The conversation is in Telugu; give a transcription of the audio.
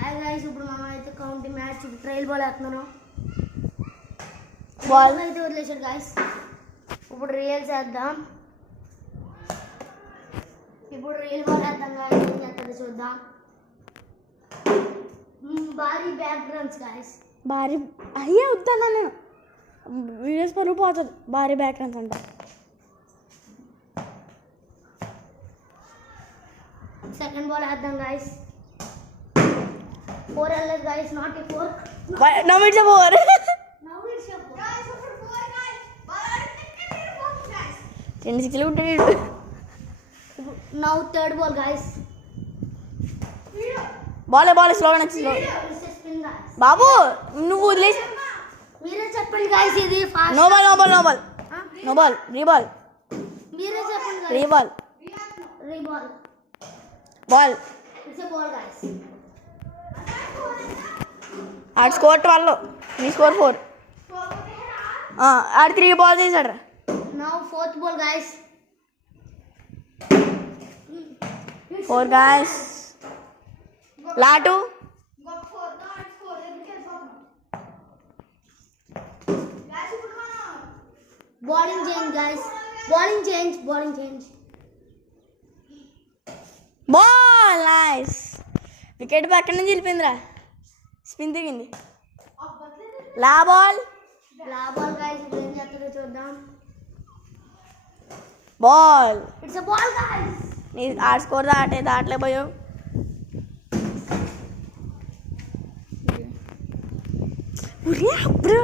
హాయ్ గైస్, ఇప్పుడు మనం అయితే కౌంటింగ్ మ్యాచ్ ట్రైల్ బాల్ వేస్తున్నాను. బాల్ అయితే వదిలేసాడు గైస్. ఇప్పుడు రియల్ చేద్దాం. ఇప్పుడు రియల్ బాల్ వేద్దాం గైస్. ఏం చేస్తుందో చూద్దాం. భారీ బ్యాక్గ్రౌండ్స్ గైస్. భారీ అయ్యే వద్దాను నేను వీడియోస్ పరుగు పోతుంది. భారీ బ్యాక్గ్రౌండ్స్ అంట. సెకండ్ బాల్ వేద్దాం గైస్. 4 వెళ్ళలేదు guys. Not a 4. No mitts over. Now it's your ball. Guys, over 4 guys. Ball guys. 2 6 ఉంటాడు. Now third ball guys. Ball slow slow it's a spin guys. బాబు నువ్వు వదిలేసి మీరే చెప్పండి గైస్. ఇది ఫాస్ట్. నో బాల్ రీబాల్ మీరే చెప్పండి guys. Reball reball. Ball it's a ball guys. ఆడు స్కోర్ 12 నీ స్కోర్ 4. ఆడు 3 బాల్స్ వేసాడు. Now fourth ball guys. 4 guys. Lot Go 4. No, it's 4. Let me get 4. Guys, ఇప్పుడు మనం bowling change guys. Bowling change. Ball nice. Wicket పక్కన నుంచి వెళ్ళిపోయిందిరా. స్పిన్ దిగింది. లా బాల్ లా బాల్ గైస్. ఇప్పుడు ఏం చేస్తుందో చూద్దాం. Ball it's a ball guys. నీ ఆడు స్కోర్ దాటలేకపోయావు. అప్పుడే